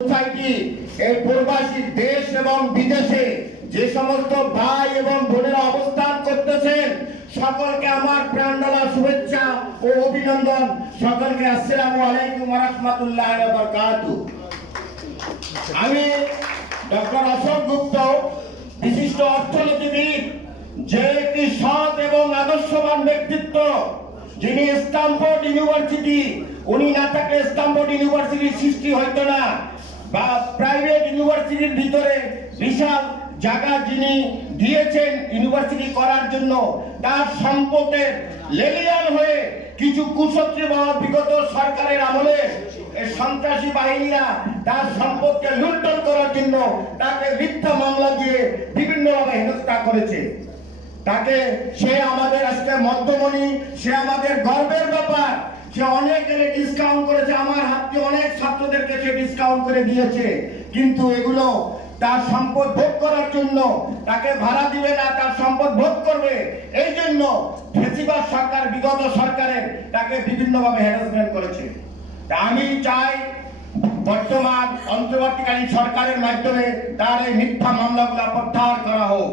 Society এই প্রবাসী দেশ এবং বিদেশে যে সমস্ত ভাই এবং বোনেরা অবস্থান করতেছেন, সকলকে আমার প্রাণডালা শুভেচ্ছা ও অভিনন্দন। সকলকে আসসালামু আলাইকুম রাহমাতুল্লাহি আমি ডক্টর অশোক গুপ্ত, বিশিষ্ট অর্থনীতিবিদ, যে একটি সৎ এবং আদর্শবান ব্যক্তিত্ব, যিনি স্টামফোর্ড ইউনিভার্সিটি, উনি না থাকলে স্টামফোর্ড ইউনিভার্সিটির সৃষ্টি হইতো না। বা প্রাইভেট ইউনিভার্সিটির ভিতরে বিশাল জায়গা যিনি দিয়েছেন ইউনিভার্সিটি করার জন্য, তার সম্পদের লেলিয়ান হয়ে কিছু বা বিগত সরকারের আমলে সন্ত্রাসী বাহিনীরা তার সম্পদকে লুণ্ঠন করার জন্য তাকে মিথ্যা মামলা দিয়ে বিভিন্নভাবে হেনস্থা করেছে। তাকে সে আমাদের আজকে মধ্যমণি, সে আমাদের গর্বের ব্যাপার, সে অনেক ডিসকাউন্ট করেছে, আমার হাত অনেক ছাত্রদেরকে সে ডিসকাউন্ট করে দিয়েছে। কিন্তু এগুলো তার সম্পদ ভোগ করার জন্য তাকে ভাড়া দিবে না, তার সম্পদ ভোগ করবে। এই জন্য ফেসিবাদ সরকার, বিগত সরকারের তাকে বিভিন্নভাবে হ্যারাসমেন্ট করেছে। আমি চাই বর্তমান অন্তর্বর্তীকালীন সরকারের মাধ্যমে তার এই মিথ্যা মামলাগুলো প্রত্যাহার করা হোক।